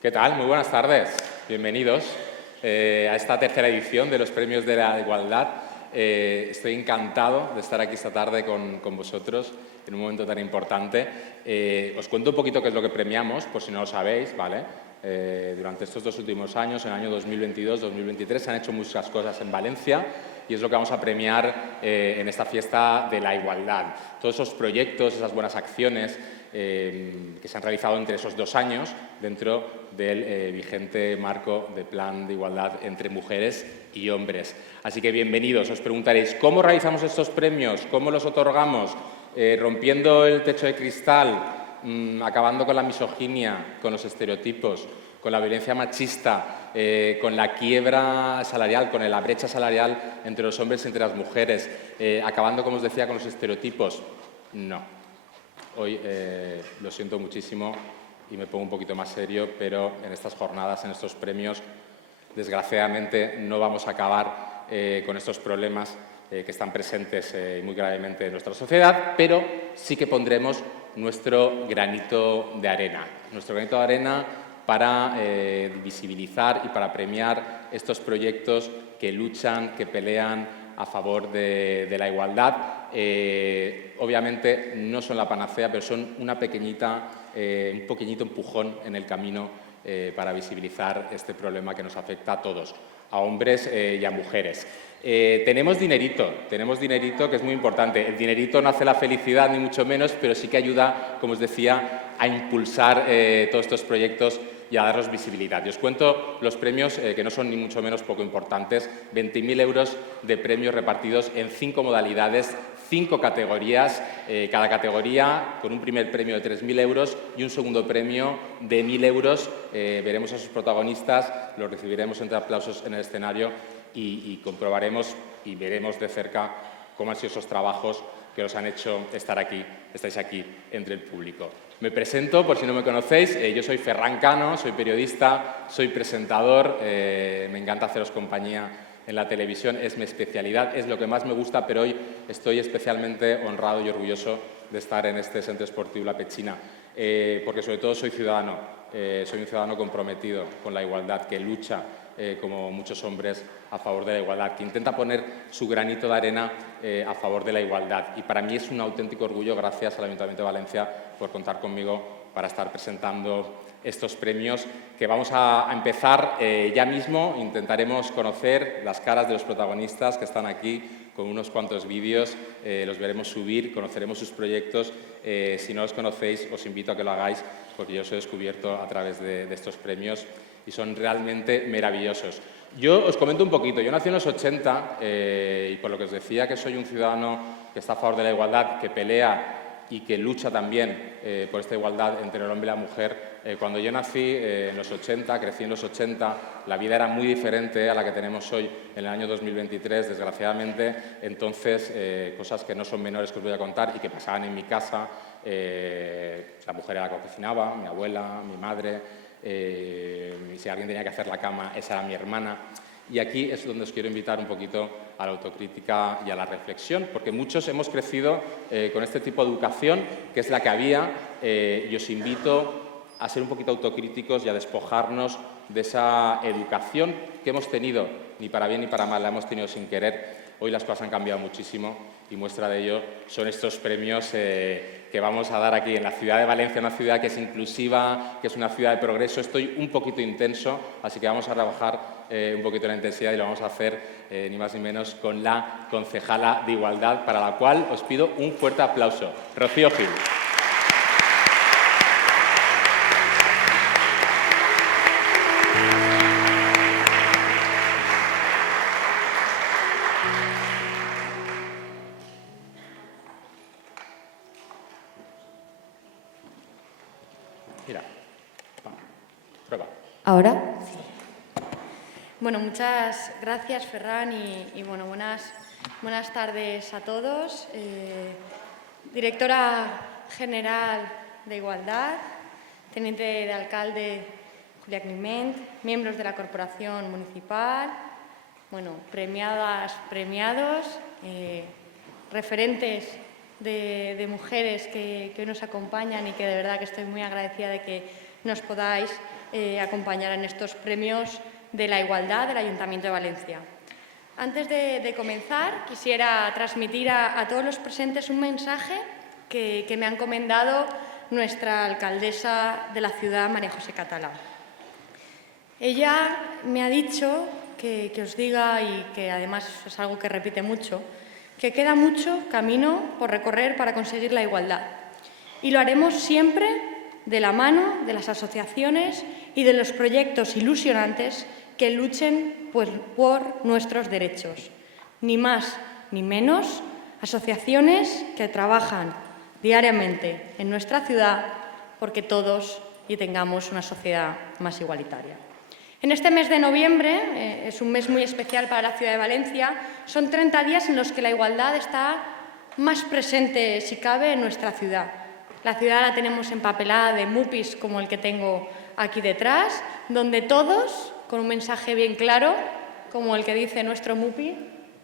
¿Qué tal? Muy buenas tardes. Bienvenidos a esta tercera edición de los Premios de la Igualdad. Estoy encantado de estar aquí esta tarde con vosotros en un momento tan importante. Os cuento un poquito qué es lo que premiamos, por si no lo sabéis, ¿vale? Durante estos dos últimos años, en el año 2022-2023, se han hecho muchas cosas en Valencia y es lo que vamos a premiar en esta fiesta de la igualdad. Todos esos proyectos, esas buenas acciones que se han realizado entre esos 2 años dentro del vigente marco de plan de igualdad entre mujeres y hombres. Así que bienvenidos. Os preguntaréis, ¿cómo realizamos estos premios? ¿Cómo los otorgamos? Rompiendo el techo de cristal, acabando con la misoginia, con los estereotipos, con la violencia machista, con la quiebra salarial, con la brecha salarial entre los hombres y entre las mujeres, acabando, como os decía, con los estereotipos. No. Hoy lo siento muchísimo y me pongo un poquito más serio, pero en estas jornadas, en estos premios, desgraciadamente no vamos a acabar con estos problemas que están presentes muy gravemente en nuestra sociedad, pero sí que pondremos nuestro granito de arena. Nuestro granito de arena para visibilizar y para premiar estos proyectos que luchan, que pelean a favor de la igualdad. Obviamente no son la panacea, pero son un pequeñito empujón en el camino para visibilizar este problema que nos afecta a todos, a hombres y a mujeres. Tenemos dinerito que es muy importante. El dinerito no hace la felicidad, ni mucho menos, pero sí que ayuda, como os decía, a impulsar todos estos proyectos y a darlos visibilidad. Y os cuento los premios, que no son ni mucho menos poco importantes. 20.000 euros de premios repartidos en 5 modalidades, 5 categorías, cada categoría con un primer premio de 3.000 euros y un segundo premio de 1.000 euros. Veremos a sus protagonistas, los recibiremos entre aplausos en el escenario y comprobaremos y veremos de cerca cómo han sido esos trabajos que os han hecho estáis aquí entre el público. Me presento, por si no me conocéis, yo soy Ferran Cano, soy periodista, soy presentador, me encanta haceros compañía en la televisión, es mi especialidad, es lo que más me gusta, pero hoy estoy especialmente honrado y orgulloso de estar en este Centro Esportiu La Petxina, porque sobre todo soy un ciudadano comprometido con la igualdad, que lucha como muchos hombres a favor de la igualdad, que intenta poner su granito de arena a favor de la igualdad. Y para mí es un auténtico orgullo, gracias al Ayuntamiento de Valencia, por contar conmigo para estar presentando estos premios, que vamos a empezar ya mismo. Intentaremos conocer las caras de los protagonistas que están aquí con unos cuantos vídeos, los veremos subir, conoceremos sus proyectos. Si no los conocéis, os invito a que lo hagáis, porque yo os he descubierto a través de estos premios y son realmente maravillosos. Yo os comento un poquito. Yo nací en los 80 y por lo que os decía que soy un ciudadano que está a favor de la igualdad, que pelea y que lucha también por esta igualdad entre el hombre y la mujer. Cuando yo nací en los 80, crecí en los 80, la vida era muy diferente a la que tenemos hoy en el año 2023, desgraciadamente. Entonces, cosas que no son menores que os voy a contar y que pasaban en mi casa. La mujer era la que cocinaba, mi abuela, mi madre. Si alguien tenía que hacer la cama, esa era mi hermana. Y aquí es donde os quiero invitar un poquito a la autocrítica y a la reflexión, porque muchos hemos crecido con este tipo de educación, que es la que había, y os invito a ser un poquito autocríticos y a despojarnos de esa educación que hemos tenido, ni para bien ni para mal, la hemos tenido sin querer. Hoy las cosas han cambiado muchísimo y muestra de ello son estos premios que vamos a dar aquí en la ciudad de Valencia, una ciudad que es inclusiva, que es una ciudad de progreso. Estoy un poquito intenso, así que vamos a rebajar un poquito la intensidad y lo vamos a hacer ni más ni menos con la concejala de Igualdad, para la cual os pido un fuerte aplauso. Rocío Gil. Mira, prueba. ¿Ahora? Bueno, muchas gracias, Ferran, y bueno, buenas tardes a todos. Directora General de Igualdad, Teniente de Alcalde Julia Climent, miembros de la Corporación Municipal, bueno, premiadas, premiados, referentes de mujeres que hoy nos acompañan y que de verdad que estoy muy agradecida de que nos podáis acompañar en estos premios de la igualdad del Ayuntamiento de Valencia. Antes de comenzar, quisiera transmitir a todos los presentes un mensaje que me ha encomendado nuestra alcaldesa de la ciudad, María José Catalá. Ella me ha dicho que os diga, y que además es algo que repite mucho, que queda mucho camino por recorrer para conseguir la igualdad. Y lo haremos siempre de la mano de las asociaciones y de los proyectos ilusionantes que luchen por nuestros derechos. Ni más ni menos, asociaciones que trabajan diariamente en nuestra ciudad porque todos y tengamos una sociedad más igualitaria. En este mes de noviembre, es un mes muy especial para la ciudad de Valencia, son 30 días en los que la igualdad está más presente, si cabe, en nuestra ciudad. La ciudad la tenemos empapelada de mupis como el que tengo aquí detrás, donde todos, con un mensaje bien claro, como el que dice nuestro mupi,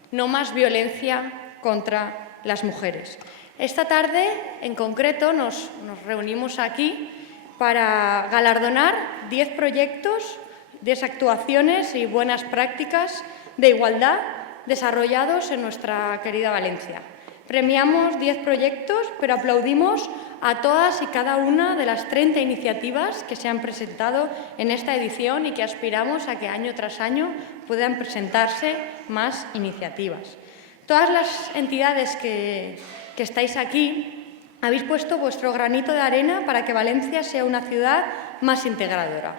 no más violencia contra las mujeres. Esta tarde, en concreto, nos reunimos aquí para galardonar 10 proyectos, 10 actuaciones y buenas prácticas de igualdad desarrollados en nuestra querida Valencia. Premiamos 10 proyectos, pero aplaudimos a todas y cada una de las 30 iniciativas que se han presentado en esta edición y que aspiramos a que año tras año puedan presentarse más iniciativas. Todas las entidades que estáis aquí habéis puesto vuestro granito de arena para que Valencia sea una ciudad más integradora.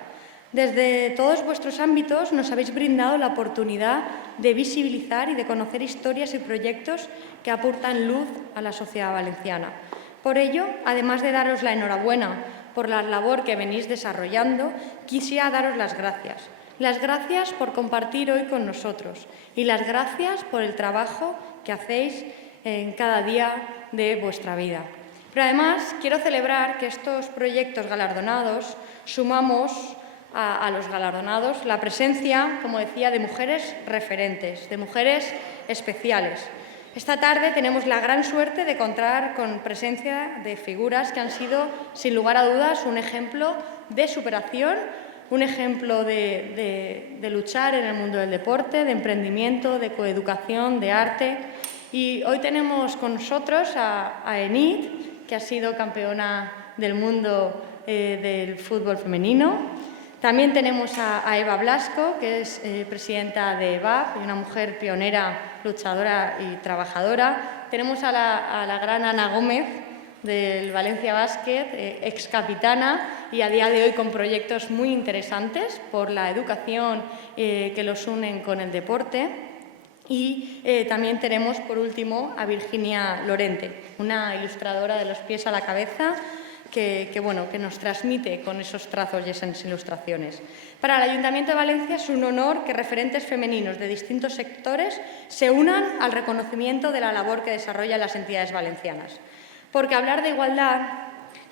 Desde todos vuestros ámbitos nos habéis brindado la oportunidad de visibilizar y de conocer historias y proyectos que aportan luz a la sociedad valenciana. Por ello, además de daros la enhorabuena por la labor que venís desarrollando, quisiera daros las gracias. Las gracias por compartir hoy con nosotros y las gracias por el trabajo que hacéis en cada día de vuestra vida. Pero además quiero celebrar que estos proyectos galardonados sumamos a los galardonados la presencia, como decía, de mujeres referentes, de mujeres especiales. Esta tarde tenemos la gran suerte de contar con presencia de figuras que han sido, sin lugar a dudas, un ejemplo de superación, un ejemplo de luchar en el mundo del deporte, de emprendimiento, de coeducación, de arte. Y hoy tenemos con nosotros a Enid, que ha sido campeona del mundo del fútbol femenino. También tenemos a Eva Blasco, que es presidenta de EVAP, y una mujer pionera, luchadora y trabajadora. Tenemos a la gran Ana Gómez, del Valencia Basket, ex capitana y a día de hoy con proyectos muy interesantes por la educación que los unen con el deporte. Y también tenemos, por último, a Virginia Lorente, una ilustradora de los pies a la cabeza, que nos transmite con esos trazos y esas ilustraciones. Para el Ayuntamiento de Valencia es un honor que referentes femeninos de distintos sectores se unan al reconocimiento de la labor que desarrollan las entidades valencianas. Porque hablar de igualdad,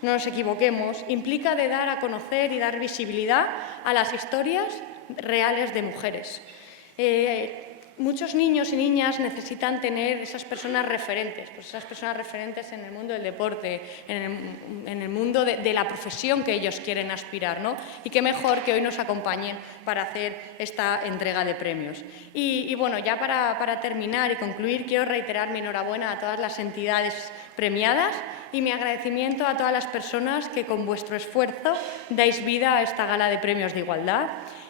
no nos equivoquemos, implica de dar a conocer y dar visibilidad a las historias reales de mujeres. Muchos niños y niñas necesitan tener esas personas referentes, pues esas personas referentes en el mundo del deporte, en el mundo de la profesión que ellos quieren aspirar, ¿no? Y qué mejor que hoy nos acompañen para hacer esta entrega de premios. Y bueno, ya para terminar y concluir, quiero reiterar mi enhorabuena a todas las entidades premiadas y mi agradecimiento a todas las personas que con vuestro esfuerzo dais vida a esta gala de premios de igualdad.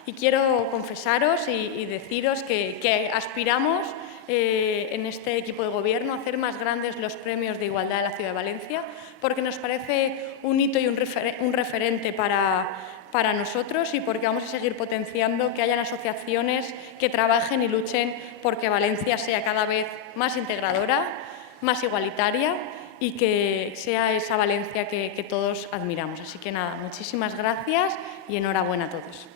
Y quiero confesaros y deciros que aspiramos en este equipo de gobierno a hacer más grandes los premios de igualdad de la Ciudad de Valencia, porque nos parece un hito y un referente para nosotros y porque vamos a seguir potenciando que hayan asociaciones que trabajen y luchen porque Valencia sea cada vez más integradora, más igualitaria y que sea esa Valencia que todos admiramos. Así que nada, muchísimas gracias y enhorabuena a todos.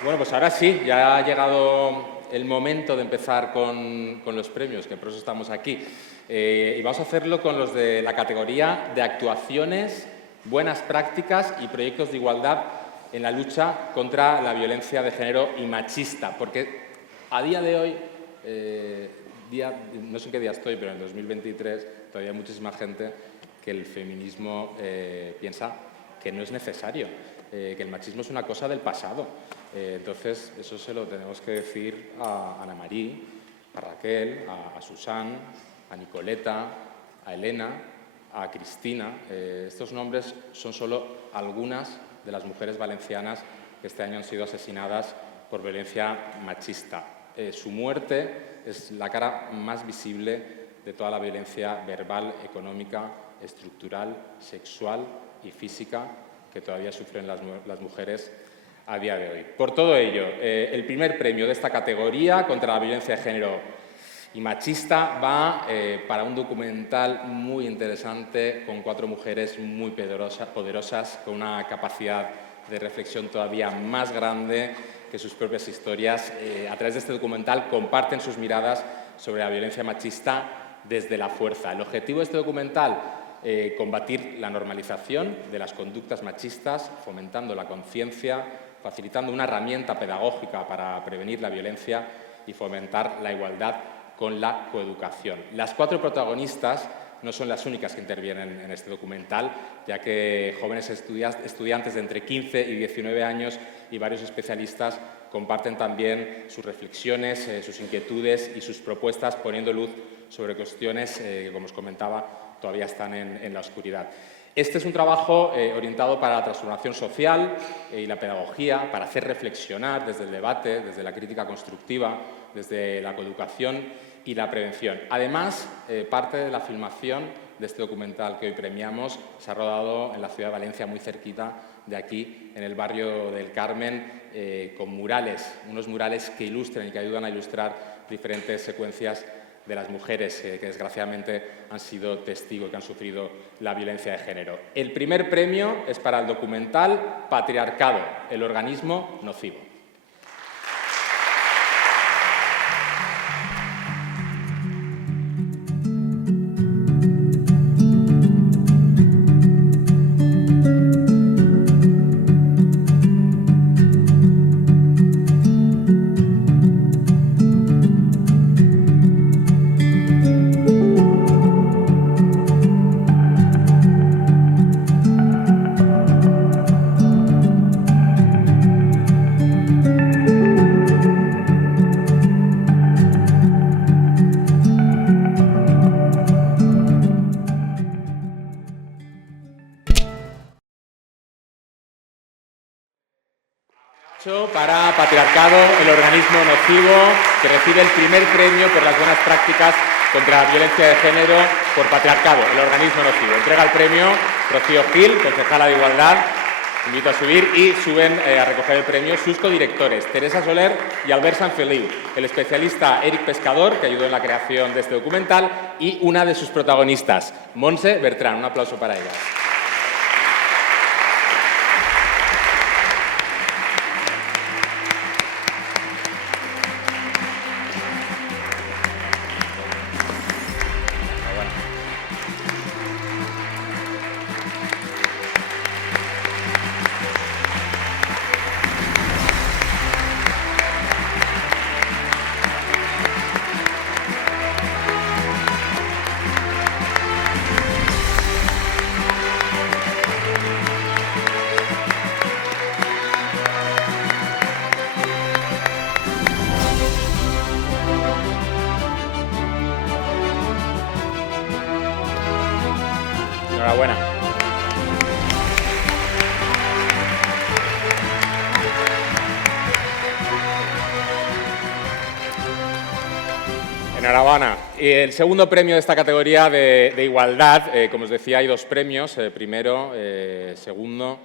Bueno, pues ahora sí, ya ha llegado el momento de empezar con los premios, que por eso estamos aquí. Y vamos a hacerlo con los de la categoría de actuaciones, buenas prácticas y proyectos de igualdad en la lucha contra la violencia de género y machista, porque a día de hoy no sé en qué día estoy, pero en el 2023 todavía hay muchísima gente que el feminismo piensa que no es necesario, que el machismo es una cosa del pasado. Entonces, eso se lo tenemos que decir a Ana María, a Raquel, a Susan, a Nicoleta, a Elena, a Cristina. Estos nombres son solo algunas de las mujeres valencianas que este año han sido asesinadas por violencia machista. Su muerte es la cara más visible de toda la violencia verbal, económica, estructural, sexual y física que todavía sufren las mujeres a día de hoy. Por todo ello, el primer premio de esta categoría contra la violencia de género y machista va para un documental muy interesante con 4 mujeres muy poderosas, con una capacidad de reflexión todavía más grande que sus propias historias. A través de este documental comparten sus miradas sobre la violencia machista desde la fuerza. El objetivo de este documental, combatir la normalización de las conductas machistas, fomentando la conciencia, facilitando una herramienta pedagógica para prevenir la violencia y fomentar la igualdad con la coeducación. Las 4 protagonistas no son las únicas que intervienen en este documental, ya que jóvenes estudiantes de entre 15 y 19 años y varios especialistas comparten también sus reflexiones, sus inquietudes y sus propuestas, poniendo luz sobre cuestiones que, como os comentaba, todavía están en la oscuridad. Este es un trabajo orientado para la transformación social y la pedagogía, para hacer reflexionar desde el debate, desde la crítica constructiva, desde la coeducación y la prevención. Además, parte de la filmación de este documental que hoy premiamos se ha rodado en la ciudad de Valencia, muy cerquita de aquí, en el barrio del Carmen, con murales, unos murales que ilustran y que ayudan a ilustrar diferentes secuencias de las mujeres que desgraciadamente han sido testigos, que han sufrido la violencia de género. El primer premio es para el documental Patriarcado, el organismo nocivo. Para Patriarcado, el organismo nocivo, que recibe el primer premio por las buenas prácticas contra la violencia de género por Patriarcado, el organismo nocivo. Entrega el premio Rocío Gil, concejala de Igualdad. Invito a subir y suben a recoger el premio sus codirectores, Teresa Soler y Albert Sanfeliu, el especialista Eric Pescador, que ayudó en la creación de este documental, y una de sus protagonistas, Montse Bertran. Un aplauso para ellas. Enhorabuena. Enhorabuena. Y el segundo premio de esta categoría de igualdad, como os decía, hay 2 premios. Primero, segundo,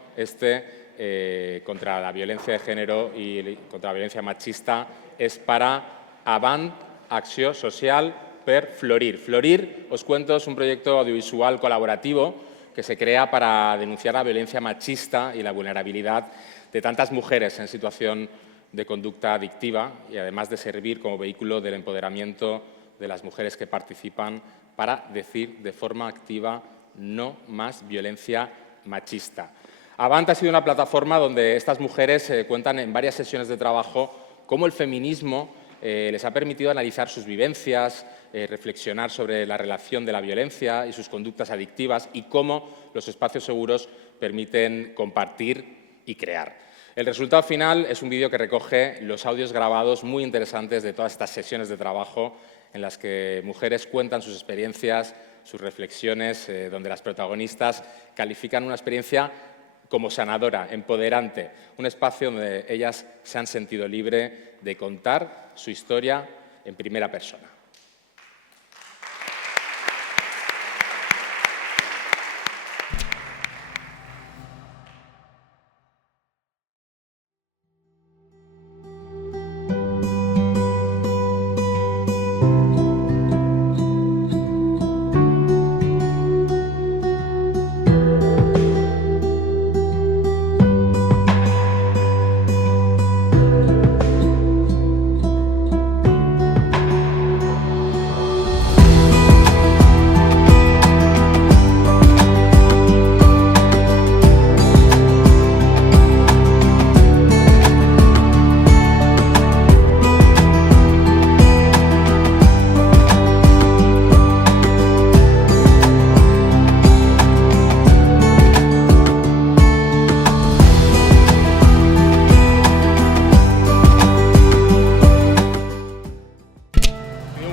contra la violencia de género y contra la violencia machista, es para Avant Acció Social per Florir. Florir, os cuento, es un proyecto audiovisual colaborativo que se crea para denunciar la violencia machista y la vulnerabilidad de tantas mujeres en situación de conducta adictiva y además de servir como vehículo del empoderamiento de las mujeres que participan para decir de forma activa no más violencia machista. Avant ha sido una plataforma donde estas mujeres cuentan en varias sesiones de trabajo cómo el feminismo les ha permitido analizar sus vivencias, reflexionar sobre la relación de la violencia y sus conductas adictivas y cómo los espacios seguros permiten compartir y crear. El resultado final es un vídeo que recoge los audios grabados muy interesantes de todas estas sesiones de trabajo en las que mujeres cuentan sus experiencias, sus reflexiones, donde las protagonistas califican una experiencia como sanadora, empoderante, un espacio donde ellas se han sentido libres de contar su historia en primera persona.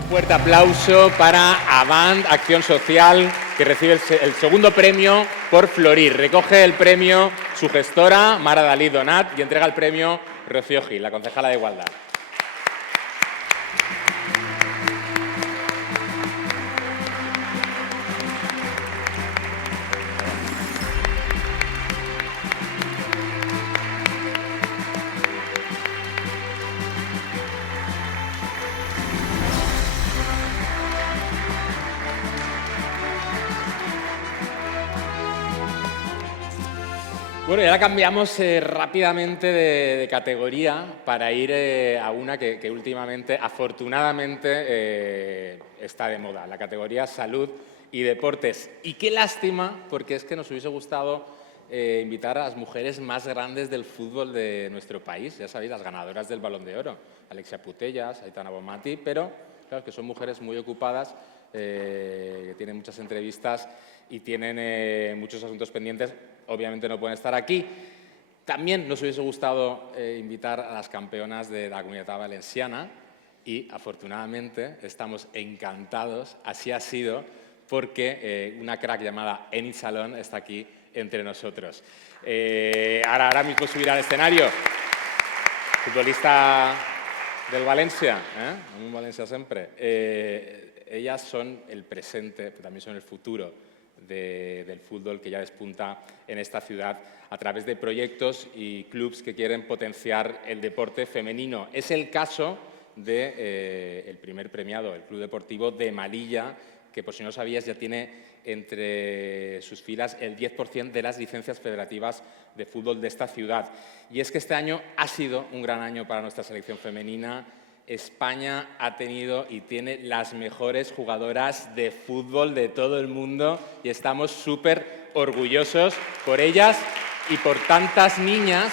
Fuerte aplauso para Avant, Acción Social, que recibe el segundo premio por Florir. Recoge el premio su gestora, Mara Dalí Donat, y entrega el premio Rocío Gil, la concejala de Igualdad. Bueno, y ahora cambiamos rápidamente de categoría para ir a una que últimamente, afortunadamente, está de moda, la categoría Salud y Deportes. Y qué lástima, porque es que nos hubiese gustado invitar a las mujeres más grandes del fútbol de nuestro país, ya sabéis, las ganadoras del Balón de Oro, Alexia Putellas, Aitana Bonmatí, pero claro que son mujeres muy ocupadas, que tienen muchas entrevistas y tienen muchos asuntos pendientes. Obviamente no pueden estar aquí. También nos hubiese gustado invitar a las campeonas de la Comunitat Valenciana y, afortunadamente, estamos encantados, así ha sido, porque una crack llamada Eni Salón está aquí entre nosotros. Ahora mismo subirá al escenario, futbolista del Valencia, un Valencia siempre. Ellas son el presente, pero también son el futuro del fútbol que ya despunta en esta ciudad a través de proyectos y clubs que quieren potenciar el deporte femenino. Es el caso del primer premiado, el Club Deportivo de Malilla, que por si no sabías ya tiene entre sus filas el 10% de las licencias federativas de fútbol de esta ciudad. Y es que este año ha sido un gran año para nuestra selección femenina. España ha tenido y tiene las mejores jugadoras de fútbol de todo el mundo y estamos súper orgullosos por ellas y por tantas niñas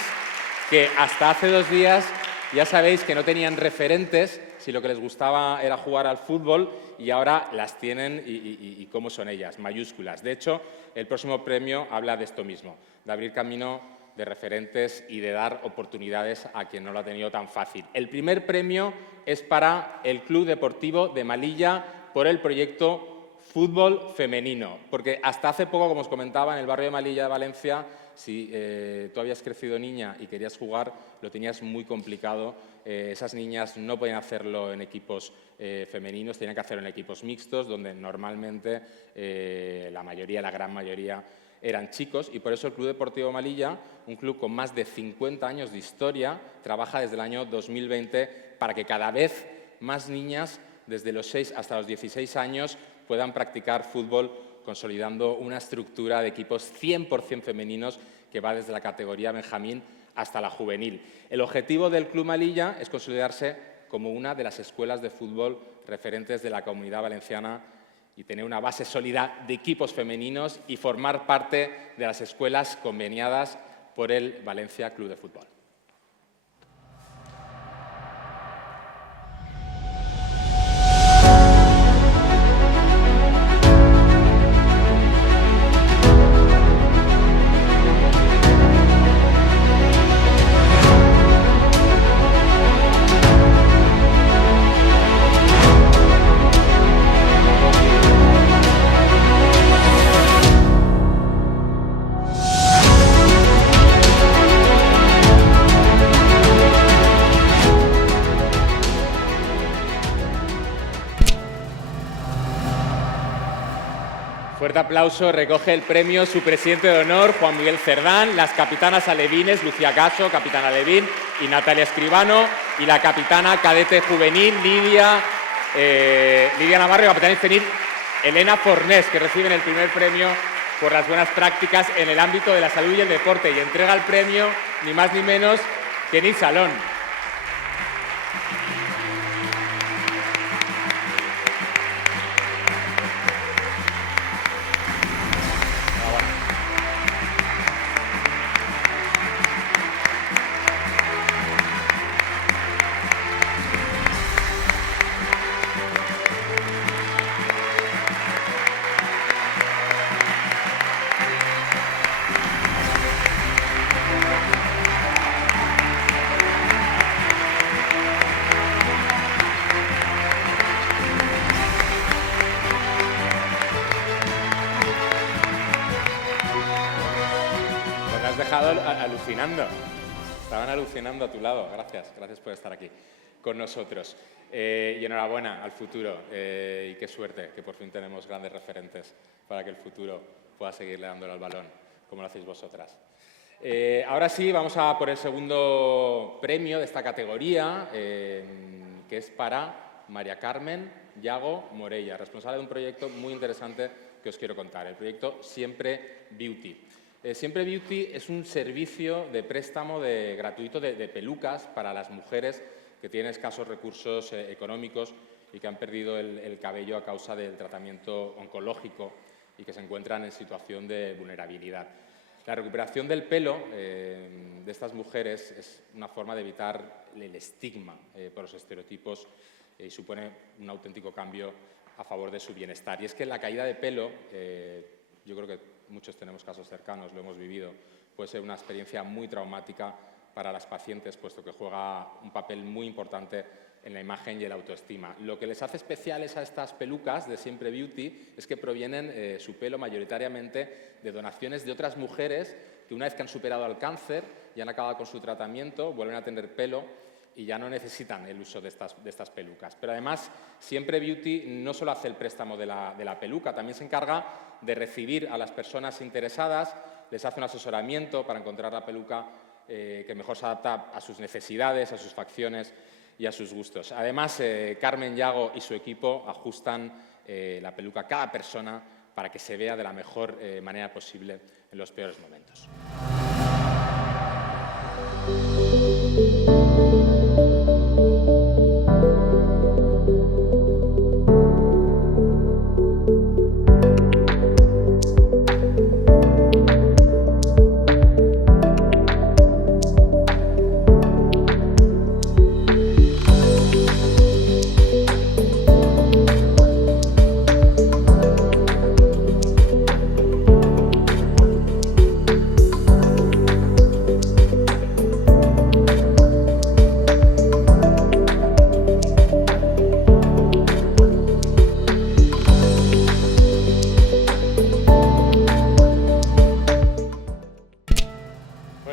que hasta hace 2 días ya sabéis que no tenían referentes si lo que les gustaba era jugar al fútbol y ahora las tienen y cómo son ellas, mayúsculas. De hecho, el próximo premio habla de esto mismo, de abrir camino de referentes y de dar oportunidades a quien no lo ha tenido tan fácil. El primer premio es para el Club Deportivo de Malilla por el proyecto Fútbol Femenino, porque hasta hace poco, como os comentaba, en el barrio de Malilla de Valencia, si tú habías crecido niña y querías jugar, lo tenías muy complicado. Esas niñas no podían hacerlo en equipos femeninos, tenían que hacerlo en equipos mixtos, donde normalmente la gran mayoría, eran chicos, y por eso el Club Deportivo Malilla, un club con más de 50 años de historia, trabaja desde el año 2020 para que cada vez más niñas, desde los 6 hasta los 16 años, puedan practicar fútbol, consolidando una estructura de equipos 100% femeninos que va desde la categoría Benjamín hasta la juvenil. El objetivo del Club Malilla es consolidarse como una de las escuelas de fútbol referentes de la Comunidad Valenciana y tener una base sólida de equipos femeninos y formar parte de las escuelas conveniadas por el Valencia Club de Fútbol. Fuerte aplauso, recoge el premio su presidente de honor, Juan Miguel Cerdán, las capitanas alevines, Lucía Caso, capitana alevín, y Natalia Escribano, y la capitana cadete juvenil, Lidia Navarro, y capitana infantil, Elena Fornés, que reciben el primer premio por las buenas prácticas en el ámbito de la salud y el deporte. Y entrega el premio, ni más ni menos, que Nit Salón. Alucinando. Estaban alucinando a tu lado. Gracias por estar aquí con nosotros. Y enhorabuena al futuro. Y qué suerte que por fin tenemos grandes referentes para que el futuro pueda seguirle dándole al balón, como lo hacéis vosotras. Ahora sí, vamos a por el segundo premio de esta categoría, que es para María Carmen Yago Morella, responsable de un proyecto muy interesante que os quiero contar, el proyecto Siempre Beauty. Siempre Beauty es un servicio de préstamo gratuito de pelucas para las mujeres que tienen escasos recursos económicos y que han perdido el cabello a causa del tratamiento oncológico y que se encuentran en situación de vulnerabilidad. La recuperación del pelo de estas mujeres es una forma de evitar el estigma por los estereotipos y supone un auténtico cambio a favor de su bienestar. Y es que la caída de pelo, yo creo que muchos tenemos casos cercanos, lo hemos vivido, puede ser una experiencia muy traumática para las pacientes, puesto que juega un papel muy importante en la imagen y la autoestima. Lo que les hace especiales a estas pelucas de Siempre Beauty es que provienen su pelo mayoritariamente de donaciones de otras mujeres que una vez que han superado el cáncer y han acabado con su tratamiento, vuelven a tener pelo y ya no necesitan el uso de estas pelucas. Pero además, Siempre Beauty no solo hace el préstamo de la peluca, también se encarga de recibir a las personas interesadas, les hace un asesoramiento para encontrar la peluca que mejor se adapta a sus necesidades, a sus facciones y a sus gustos. Además, Carmen Yago y su equipo ajustan la peluca a cada persona para que se vea de la mejor manera posible en los peores momentos.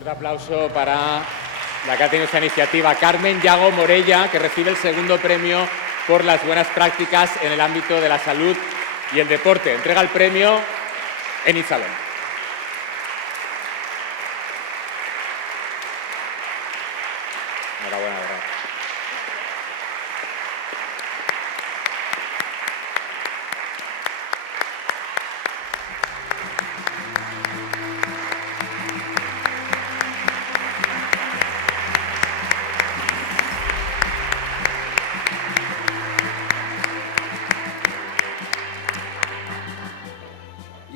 Aplauso para la que ha tenido esta iniciativa, Carmen Yago Morella, que recibe el segundo premio por las buenas prácticas en el ámbito de la salud y el deporte. Entrega el premio en Nit Salón. Enhorabuena, ¿verdad?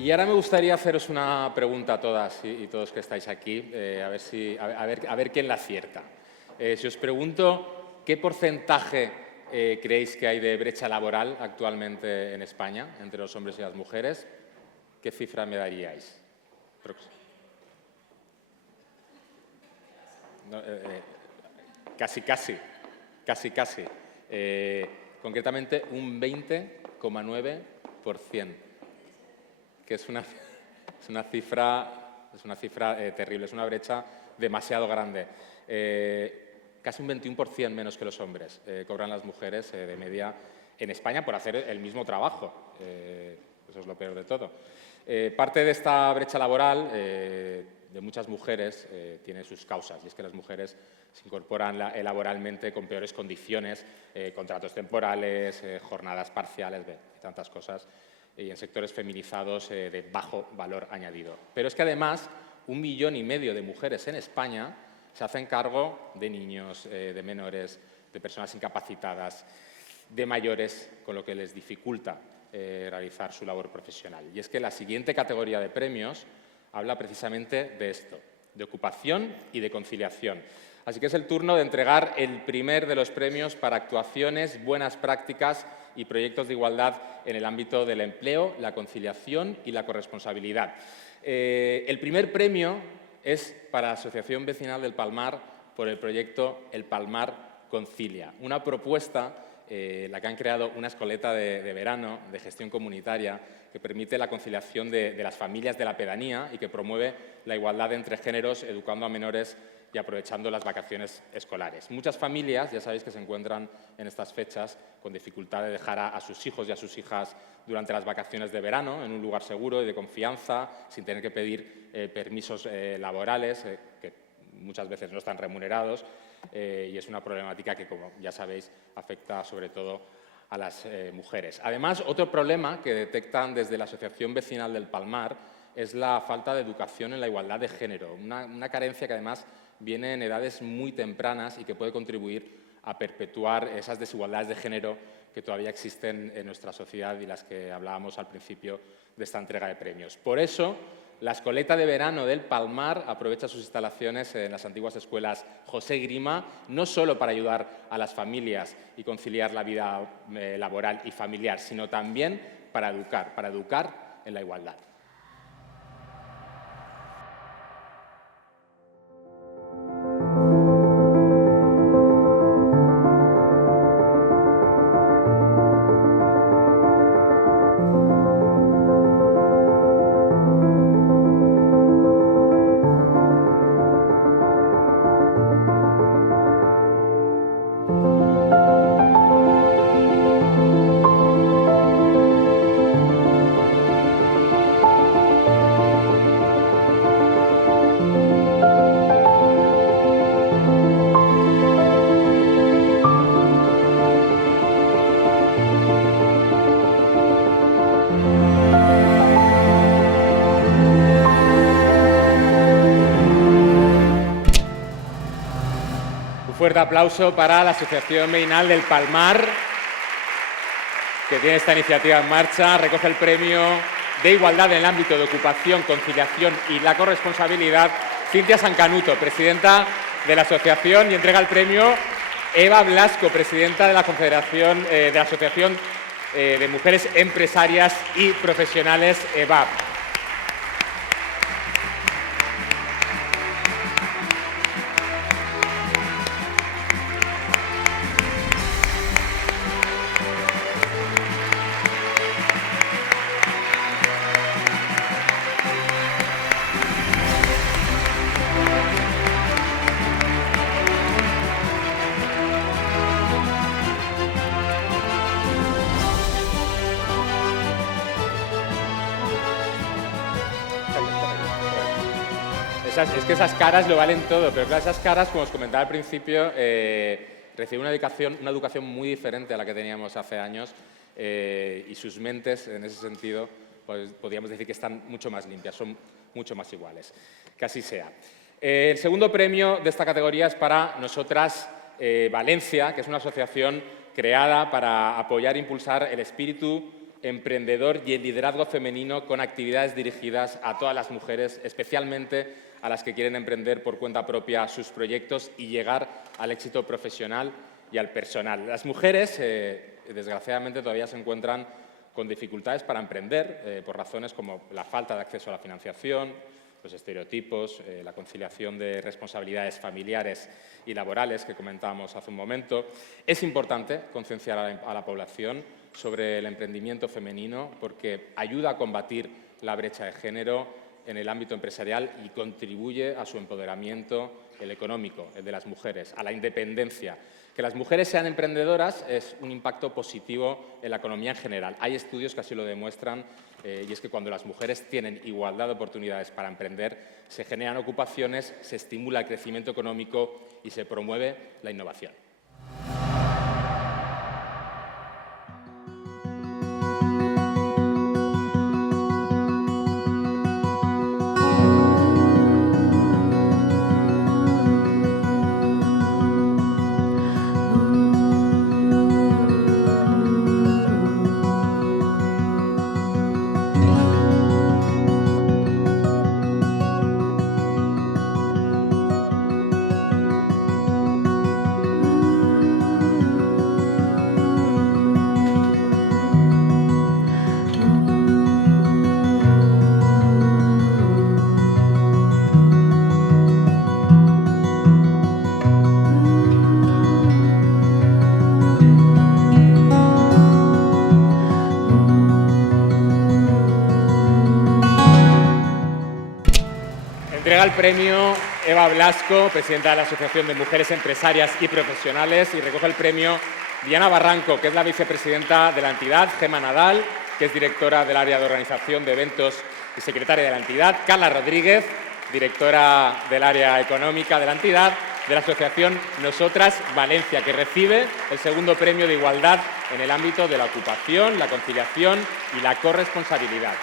Y ahora me gustaría haceros una pregunta a todas y todos que estáis aquí, a ver quién la acierta. Si os pregunto, ¿qué porcentaje creéis que hay de brecha laboral actualmente en España entre los hombres y las mujeres? ¿Qué cifra me daríais? No, casi. Concretamente, un 20,9%. Que es una cifra terrible, es una brecha demasiado grande. Casi un 21% menos que los hombres cobran las mujeres de media en España por hacer el mismo trabajo. eso es lo peor de todo. Parte de esta brecha laboral de muchas mujeres tiene sus causas, y es que las mujeres se incorporan laboralmente con peores condiciones, contratos temporales, jornadas parciales, y tantas cosas, y en sectores feminizados de bajo valor añadido. Pero es que además 1,5 millones de mujeres en España se hacen cargo de niños, de menores, de personas incapacitadas, de mayores, con lo que les dificulta realizar su labor profesional. Y es que la siguiente categoría de premios habla precisamente de esto, de ocupación y de conciliación. Así que es el turno de entregar el primer de los premios para actuaciones, buenas prácticas y proyectos de igualdad en el ámbito del empleo, la conciliación y la corresponsabilidad. El primer premio es para la Asociación Vecinal del Palmar por el proyecto El Palmar Concilia, una propuesta la que han creado una escoleta de verano de gestión comunitaria que permite la conciliación de las familias de la pedanía y que promueve la igualdad entre géneros, educando a menores y aprovechando las vacaciones escolares. Muchas familias, ya sabéis, que se encuentran en estas fechas con dificultad de dejar a sus hijos y a sus hijas durante las vacaciones de verano en un lugar seguro y de confianza, sin tener que pedir permisos laborales, que muchas veces no están remunerados, y es una problemática que, como ya sabéis, afecta sobre todo a las mujeres. Además, otro problema que detectan desde la Asociación Vecinal del Palmar es la falta de educación en la igualdad de género, una carencia que además viene en edades muy tempranas y que puede contribuir a perpetuar esas desigualdades de género que todavía existen en nuestra sociedad y las que hablábamos al principio de esta entrega de premios. Por eso, la escoleta de verano del Palmar aprovecha sus instalaciones en las antiguas escuelas José Grima, no solo para ayudar a las familias y conciliar la vida laboral y familiar, sino también para educar en la igualdad. Fuerte aplauso para la Asociación Vecinal del Palmar, que tiene esta iniciativa en marcha. Recoge el premio de igualdad en el ámbito de ocupación, conciliación y la corresponsabilidad Cintia Sancanuto, presidenta de la asociación, y entrega el premio Eva Blasco, presidenta de la Confederación de la Asociación de Mujeres Empresarias y Profesionales, EVAP. Es que esas caras lo valen todo, pero claro, esas caras, como os comentaba al principio, reciben una educación muy diferente a la que teníamos hace años, y sus mentes, en ese sentido, pues, podríamos decir que están mucho más limpias, son mucho más iguales. Que así sea. El segundo premio de esta categoría es para Nosotras Valencia, que es una asociación creada para apoyar e impulsar el espíritu emprendedor y el liderazgo femenino con actividades dirigidas a todas las mujeres, especialmente a las que quieren emprender por cuenta propia sus proyectos y llegar al éxito profesional y al personal. Las mujeres, desgraciadamente, todavía se encuentran con dificultades para emprender por razones como la falta de acceso a la financiación, los estereotipos, la conciliación de responsabilidades familiares y laborales que comentábamos hace un momento. Es importante concienciar a la población sobre el emprendimiento femenino porque ayuda a combatir la brecha de género en el ámbito empresarial y contribuye a su empoderamiento, el económico, el de las mujeres, a la independencia, Que las mujeres sean emprendedoras es un impacto positivo en la economía en general. Hay estudios que así lo demuestran, y es que cuando las mujeres tienen igualdad de oportunidades para emprender, se generan ocupaciones, se estimula el crecimiento económico y se promueve la innovación. Entrega el premio Eva Blasco, presidenta de la Asociación de Mujeres Empresarias y Profesionales, y recoge el premio Diana Barranco, que es la vicepresidenta de la entidad, Gemma Nadal, que es directora del área de organización de eventos y secretaria de la entidad, Carla Rodríguez, directora del área económica de la entidad, de la Asociación Nosotras Valencia, que recibe el segundo premio de igualdad en el ámbito de la ocupación, la conciliación y la corresponsabilidad.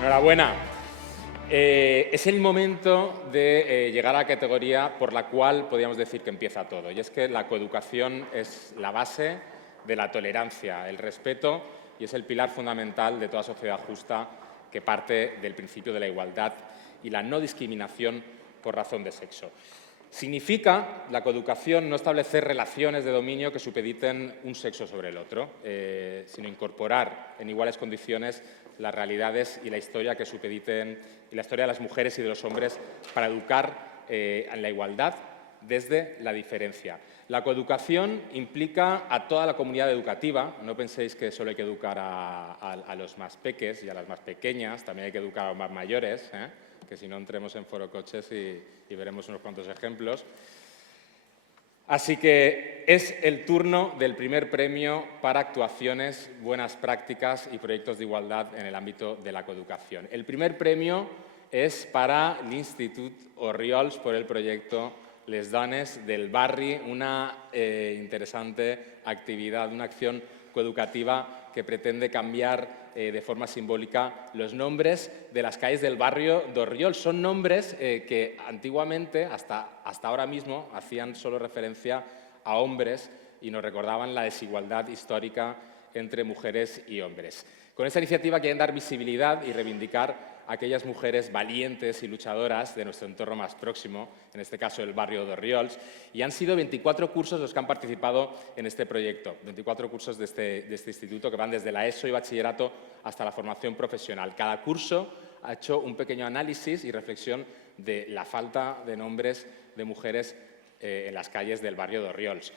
Enhorabuena. Es el momento de llegar a la categoría por la cual podríamos decir que empieza todo, y es que la coeducación es la base de la tolerancia, el respeto, y es el pilar fundamental de toda sociedad justa que parte del principio de la igualdad y la no discriminación por razón de sexo. Significa la coeducación no establecer relaciones de dominio que supediten un sexo sobre el otro, sino incorporar en iguales condiciones las realidades y la historia que supediten, y la historia de las mujeres y de los hombres para educar en la igualdad desde la diferencia. La coeducación implica a toda la comunidad educativa. No penséis que solo hay que educar a los más peques y a las más pequeñas, también hay que educar a los más mayores, que si no entremos en forocoches y veremos unos cuantos ejemplos. Así que es el turno del primer premio para actuaciones, buenas prácticas y proyectos de igualdad en el ámbito de la coeducación. El primer premio es para l'Institut Orriols por el proyecto Les Dones del Barri, una interesante actividad, una acción coeducativa que pretende cambiar de forma simbólica los nombres de las calles del barrio d'Orriols. Son nombres que antiguamente, hasta ahora mismo, hacían solo referencia a hombres y nos recordaban la desigualdad histórica entre mujeres y hombres. Con esta iniciativa quieren dar visibilidad y reivindicar a aquellas mujeres valientes y luchadoras de nuestro entorno más próximo, en este caso el barrio d'Orriols, y han sido 24 cursos los que han participado en este proyecto, 24 cursos de este instituto que van desde la ESO y bachillerato hasta la formación profesional. Cada curso ha hecho un pequeño análisis y reflexión de la falta de nombres de mujeres en las calles del barrio d'Orriols.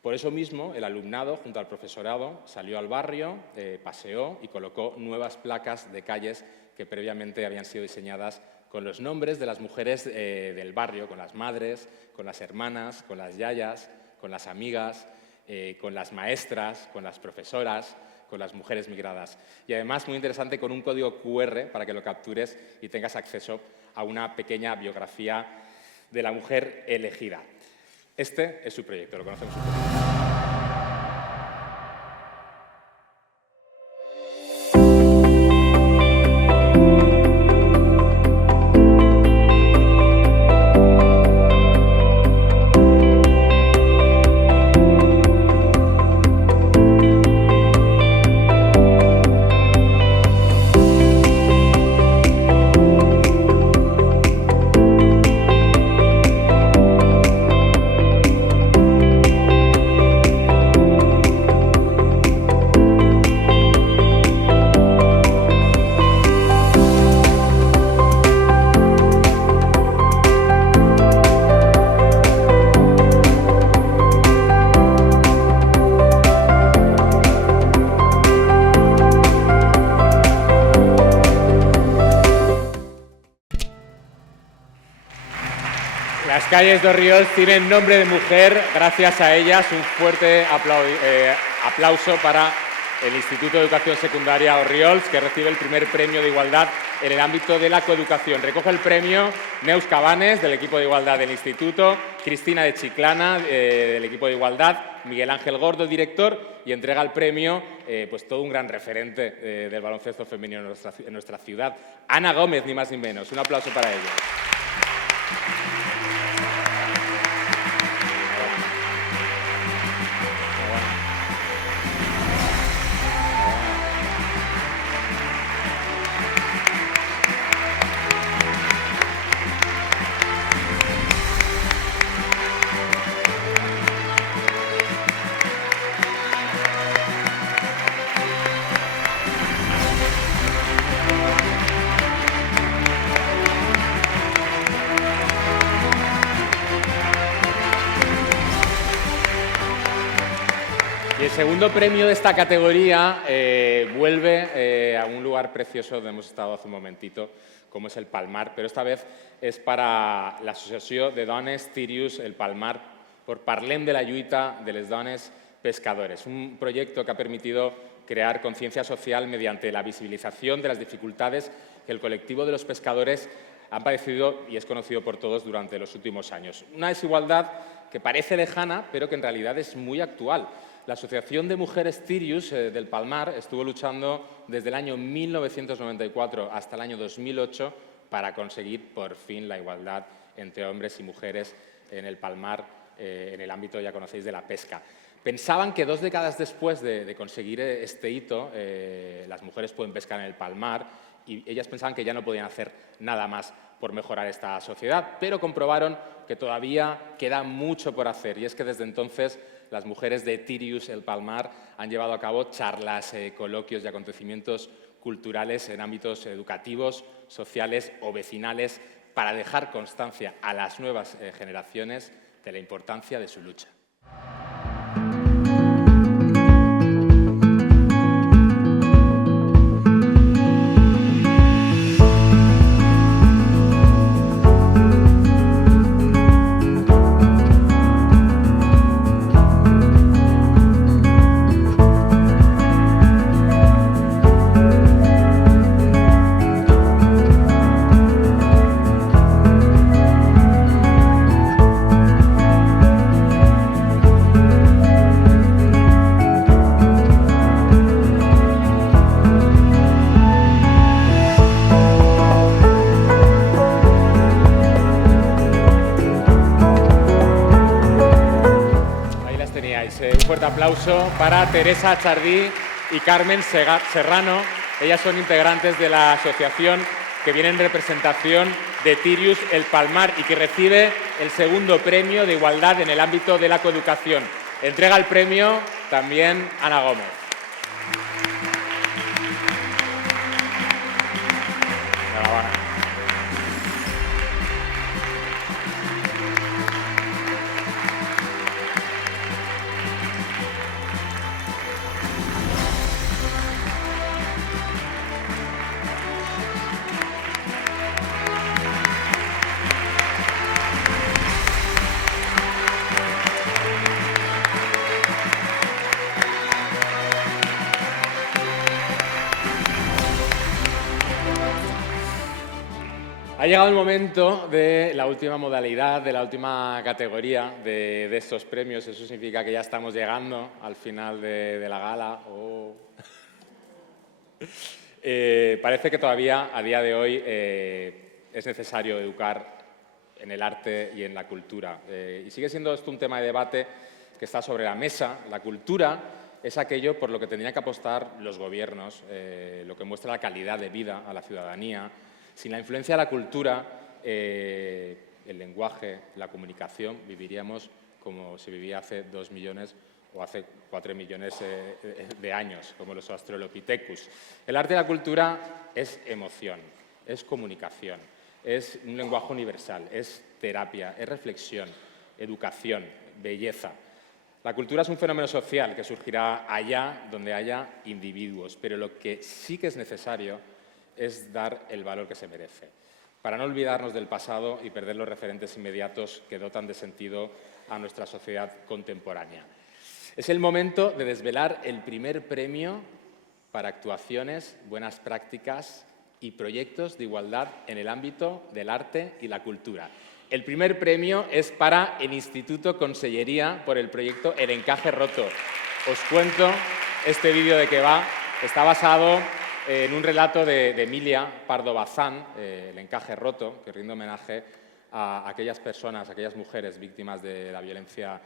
Por eso mismo, el alumnado, junto al profesorado, salió al barrio, paseó y colocó nuevas placas de calles que previamente habían sido diseñadas con los nombres de las mujeres del barrio, con las madres, con las hermanas, con las yayas, con las amigas, con las maestras, con las profesoras, con las mujeres migradas. Y además, muy interesante, con un código QR para que lo captures y tengas acceso a una pequeña biografía de la mujer elegida. Este es su proyecto, lo conocemos un poco. calles de Orriols tienen nombre de mujer. Gracias a ellas, un fuerte aplauso para el Instituto de Educación Secundaria Orriols, que recibe el primer premio de igualdad en el ámbito de la coeducación. Recoge el premio Neus Cabanes, del equipo de igualdad del Instituto, Cristina de Chiclana, del equipo de igualdad, Miguel Ángel Gordo, director, y entrega el premio pues todo un gran referente del baloncesto femenino en nuestra ciudad, Ana Gómez, ni más ni menos. Un aplauso para ella. Y el segundo premio de esta categoría vuelve a un lugar precioso donde hemos estado hace un momentito, como es el Palmar, pero esta vez es para la Asociació de Dones Tírius El Palmar, por Parlem de la lluita de les dones pescadores, un proyecto que ha permitido crear conciencia social mediante la visibilización de las dificultades que el colectivo de los pescadores han padecido y es conocido por todos durante los últimos años. Una desigualdad que parece lejana, pero que en realidad es muy actual. La Asociación de Mujeres Tírius del Palmar estuvo luchando desde el año 1994 hasta el año 2008 para conseguir por fin la igualdad entre hombres y mujeres en el Palmar, en el ámbito, ya conocéis, de la pesca. Pensaban que 2 décadas después de conseguir este hito, las mujeres pueden pescar en el Palmar y ellas pensaban que ya no podían hacer nada más por mejorar esta sociedad, pero comprobaron que todavía queda mucho por hacer, y es que desde entonces las mujeres de Tírius El Palmar han llevado a cabo charlas, coloquios y acontecimientos culturales en ámbitos educativos, sociales o vecinales para dejar constancia a las nuevas generaciones de la importancia de su lucha. Un fuerte aplauso para Teresa Chardí y Carmen Serrano. Ellas son integrantes de la asociación que viene en representación de Tírius El Palmar y que recibe el segundo premio de igualdad en el ámbito de la coeducación. Entrega el premio también Ana Gómez. Enhorabuena. Ha llegado el momento de la última modalidad, de la última categoría de estos premios. Eso significa que ya estamos llegando al final de la gala. Oh. Parece que todavía, a día de hoy, es necesario educar en el arte y en la cultura. Y sigue siendo esto un tema de debate que está sobre la mesa. La cultura es aquello por lo que tendrían que apostar los gobiernos, lo que muestra la calidad de vida a la ciudadanía. Sin la influencia de la cultura, el lenguaje, la comunicación, viviríamos como se vivía hace 2 millones o hace 4 millones de años, como los Australopithecus. El arte y la cultura es emoción, es comunicación, es un lenguaje universal, es terapia, es reflexión, educación, belleza. La cultura es un fenómeno social que surgirá allá donde haya individuos, pero lo que sí que es necesario es dar el valor que se merece. para no olvidarnos del pasado y perder los referentes inmediatos que dotan de sentido a nuestra sociedad contemporánea. Es el momento de desvelar el primer premio para actuaciones, buenas prácticas y proyectos de igualdad en el ámbito del arte y la cultura. El primer premio es para el Instituto Consellería por el proyecto El Encaje Roto. Os cuento este vídeo de qué va. Está basado en un relato de Emilia Pardo Bazán, El Encaje Roto, que rinde homenaje a aquellas personas, a aquellas mujeres víctimas de la violencia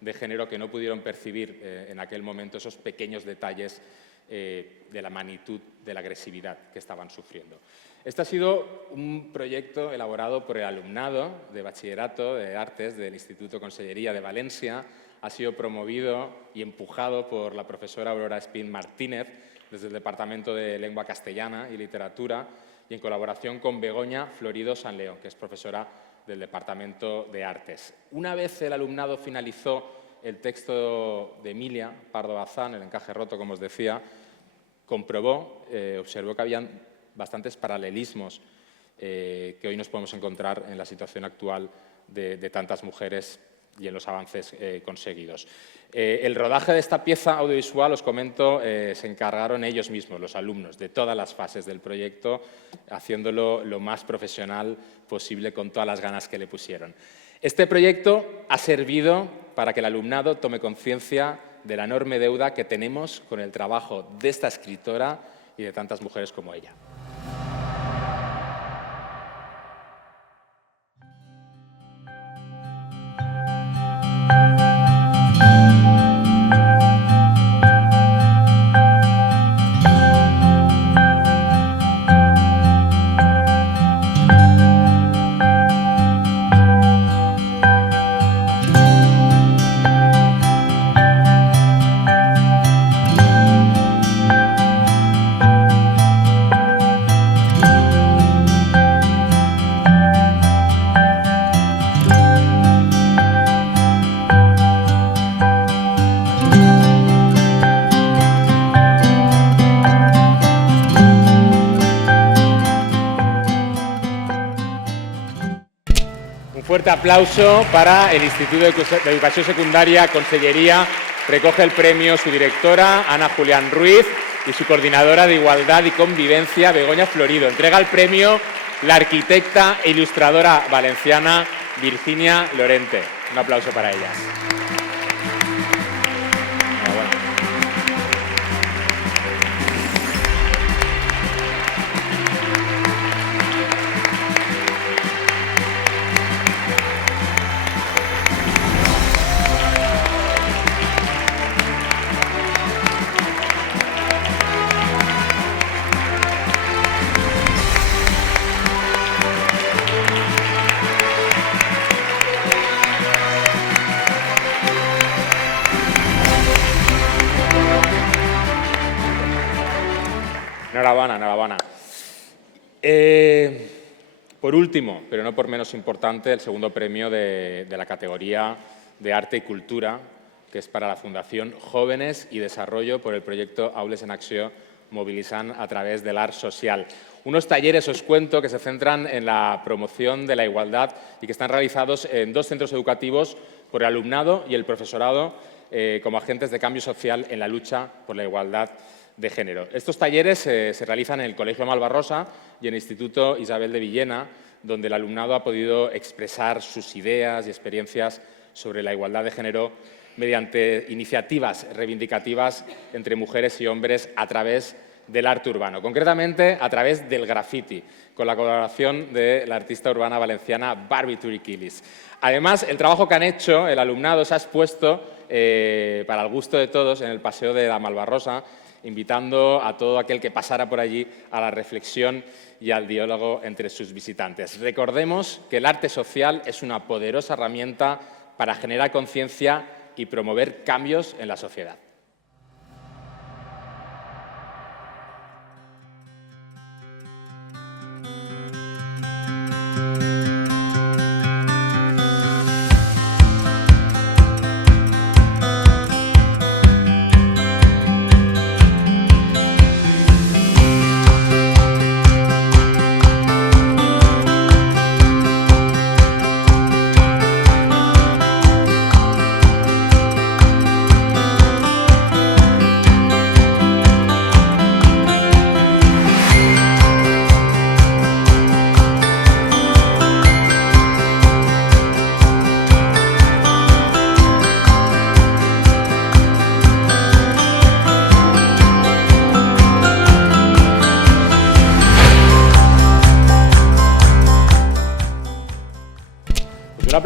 de género que no pudieron percibir en aquel momento esos pequeños detalles de la magnitud de la agresividad que estaban sufriendo. Este ha sido un proyecto elaborado por el alumnado de Bachillerato de Artes del Instituto Consellería de Valencia. Ha sido promovido y empujado por la profesora Aurora Espín Martínez desde el Departamento de Lengua Castellana y Literatura y en colaboración con Begoña Florido San León, que es profesora del Departamento de Artes. Una vez el alumnado finalizó el texto de Emilia Pardo Bazán, El Encaje Roto, como os decía, observó que habían bastantes paralelismos que hoy nos podemos encontrar en la situación actual de tantas mujeres y en los avances conseguidos. El rodaje de esta pieza audiovisual, os comento, se encargaron ellos mismos, los alumnos, de todas las fases del proyecto, haciéndolo lo más profesional posible con todas las ganas que le pusieron. Este proyecto ha servido para que el alumnado tome conciencia de la enorme deuda que tenemos con el trabajo de esta escritora y de tantas mujeres como ella. Fuerte aplauso para el Instituto de Educación Secundaria Consellería. Recoge el premio su directora, Ana Julián Ruiz, y su coordinadora de Igualdad y Convivencia, Begoña Florido. Entrega el premio la arquitecta e ilustradora valenciana, Virginia Lorente. Un aplauso para ellas. Enhorabuena, enhorabuena. Por último, pero no por menos importante, el segundo premio de la categoría de Arte y Cultura, que es para la Fundación Jóvenes y Desarrollo por el proyecto Aules en Acció Mobilitzant a través del Art Social. Unos talleres, os cuento, que se centran en la promoción de la igualdad y que están realizados en 2 centros educativos por el alumnado y el profesorado como agentes de cambio social en la lucha por la igualdad de género. Estos talleres se realizan en el Colegio Malvarrosa y en el Instituto Isabel de Villena, donde el alumnado ha podido expresar sus ideas y experiencias sobre la igualdad de género mediante iniciativas reivindicativas entre mujeres y hombres a través del arte urbano, concretamente a través del graffiti, con la colaboración de la artista urbana valenciana Barbie Turiquilis. Además, el trabajo que han hecho el alumnado se ha expuesto para el gusto de todos en el Paseo de la Malvarrosa, invitando a todo aquel que pasara por allí a la reflexión y al diálogo entre sus visitantes. Recordemos que el arte social es una poderosa herramienta para generar conciencia y promover cambios en la sociedad.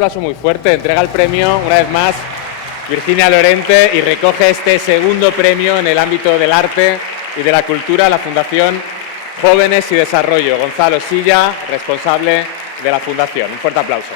aplauso muy fuerte. Entrega el premio, una vez más, Virginia Lorente, y recoge este segundo premio en el ámbito del arte y de la cultura, la Fundación Jóvenes y Desarrollo. Gonzalo Silla, responsable de la Fundación. Un fuerte aplauso.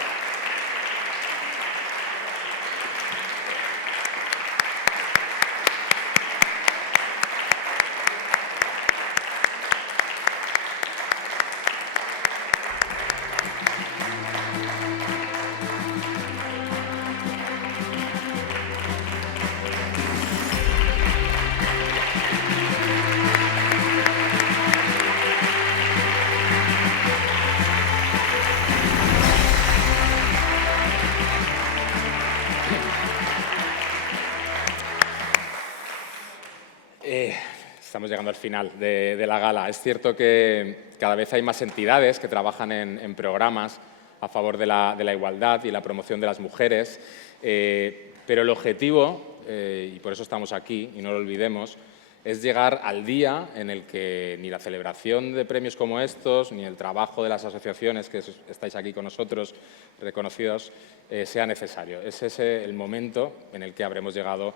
Estamos llegando al final de la gala. Es cierto que cada vez hay más entidades que trabajan en programas a favor de la igualdad y la promoción de las mujeres, pero el objetivo, y por eso estamos aquí, y no lo olvidemos, es llegar al día en el que ni la celebración de premios como estos, ni el trabajo de las asociaciones que estáis aquí con nosotros, reconocidos, sea necesario. Es ese el momento en el que habremos llegado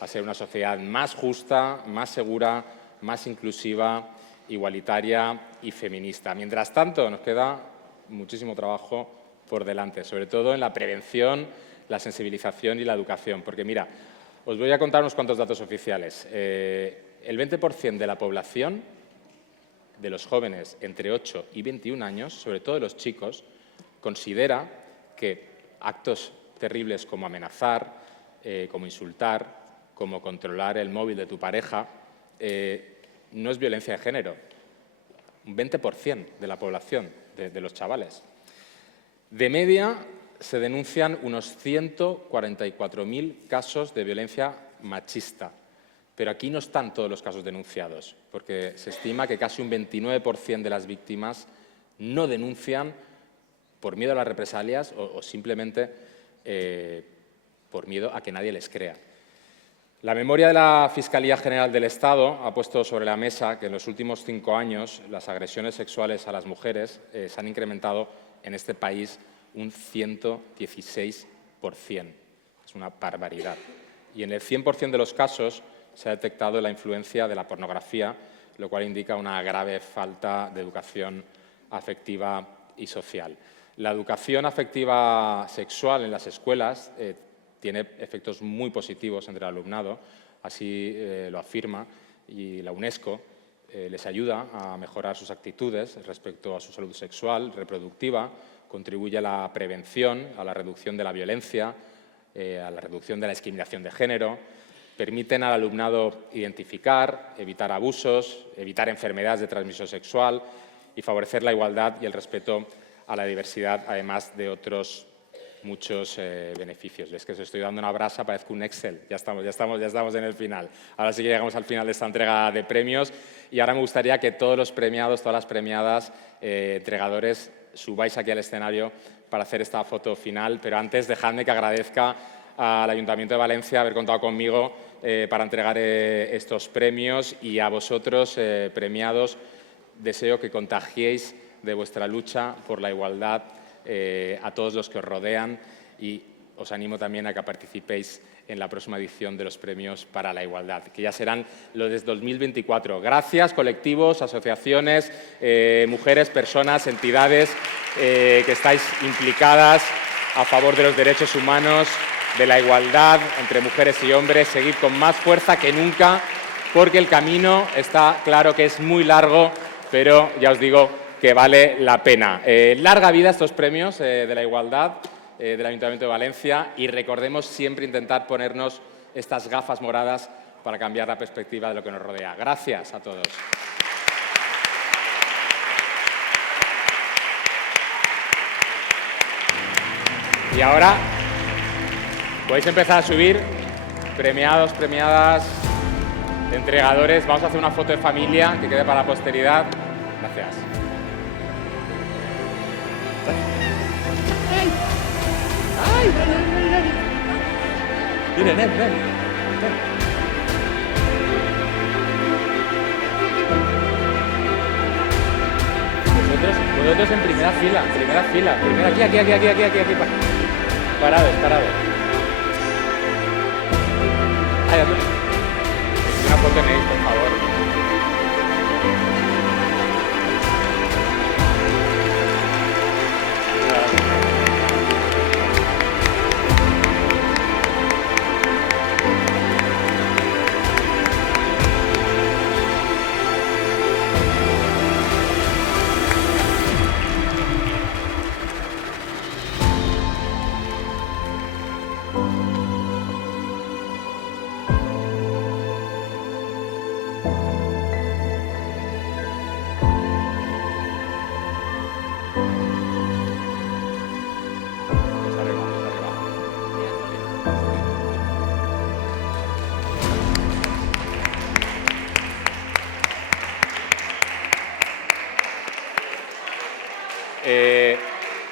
a ser una sociedad más justa, más segura, más inclusiva, igualitaria y feminista. Mientras tanto, nos queda muchísimo trabajo por delante, sobre todo en la prevención, la sensibilización y la educación. Porque, mira, os voy a contar unos cuantos datos oficiales. El 20% de la población, de los jóvenes entre 8 y 21 años, sobre todo de los chicos, considera que actos terribles como amenazar, como insultar, como controlar el móvil de tu pareja, no es violencia de género. Un 20% de la población, de los chavales. De media, se denuncian unos 144.000 casos de violencia machista. Pero aquí no están todos los casos denunciados, porque se estima que casi un 29% de las víctimas no denuncian por miedo a las represalias o simplemente por miedo a que nadie les crea. La memoria de la Fiscalía General del Estado ha puesto sobre la mesa que en los últimos 5 años las agresiones sexuales a las mujeres se han incrementado en este país un 116%. Es una barbaridad. Y en el 100% de los casos se ha detectado la influencia de la pornografía, lo cual indica una grave falta de educación afectiva y social. La educación afectiva sexual en las escuelas tiene efectos muy positivos entre el alumnado, así lo afirma, y la UNESCO les ayuda a mejorar sus actitudes respecto a su salud sexual, reproductiva, contribuye a la prevención, a la reducción de la violencia, a la reducción de la discriminación de género, permiten al alumnado identificar, evitar abusos, evitar enfermedades de transmisión sexual y favorecer la igualdad y el respeto a la diversidad, además de otros muchos beneficios. Es que os estoy dando una brasa, parezco un Excel. Ya estamos en el final. Ahora sí que llegamos al final de esta entrega de premios y ahora me gustaría que todos los premiados, todas las premiadas, entregadores, subáis aquí al escenario para hacer esta foto final. Pero antes, dejadme que agradezca al Ayuntamiento de Valencia haber contado conmigo para entregar estos premios y a vosotros, premiados, deseo que contagiéis de vuestra lucha por la igualdad a todos los que os rodean y os animo también a que participéis en la próxima edición de los premios para la igualdad, que ya serán los de 2024. Gracias, colectivos, asociaciones, mujeres, personas, entidades que estáis implicadas a favor de los derechos humanos, de la igualdad entre mujeres y hombres. Seguid con más fuerza que nunca, porque el camino está claro que es muy largo, pero ya os digo que vale la pena. Larga vida estos premios de la igualdad del Ayuntamiento de Valencia y recordemos siempre intentar ponernos estas gafas moradas para cambiar la perspectiva de lo que nos rodea. Gracias a todos. Y ahora podéis empezar a subir, premiados, premiadas, entregadores. Vamos a hacer una foto de familia que quede para la posteridad. Gracias. ¡Ay! Miren, ven. Vosotros en primera fila. Primera aquí. Parado, parado. Ay, una foto en él, por favor.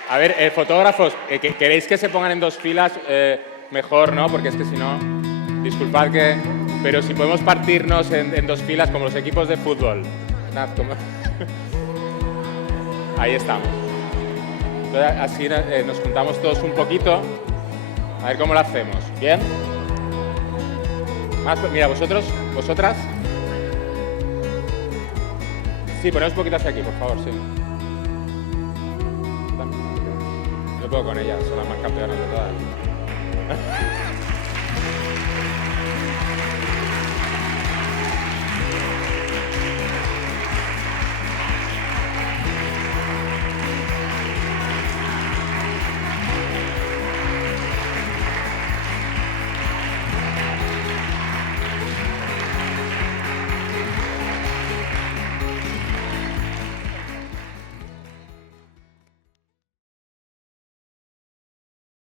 A ver, fotógrafos, ¿queréis que se pongan en dos filas? Mejor, ¿no? Porque es que si no, disculpad que... Pero si podemos partirnos en dos filas como los equipos de fútbol. Ahí estamos. Entonces, así nos juntamos todos un poquito. A ver cómo lo hacemos. ¿Bien? Mira, vosotras. Sí, poneos un poquito hacia aquí, por favor, sí. Yo puedo con ellas, son las más campeonas de todas.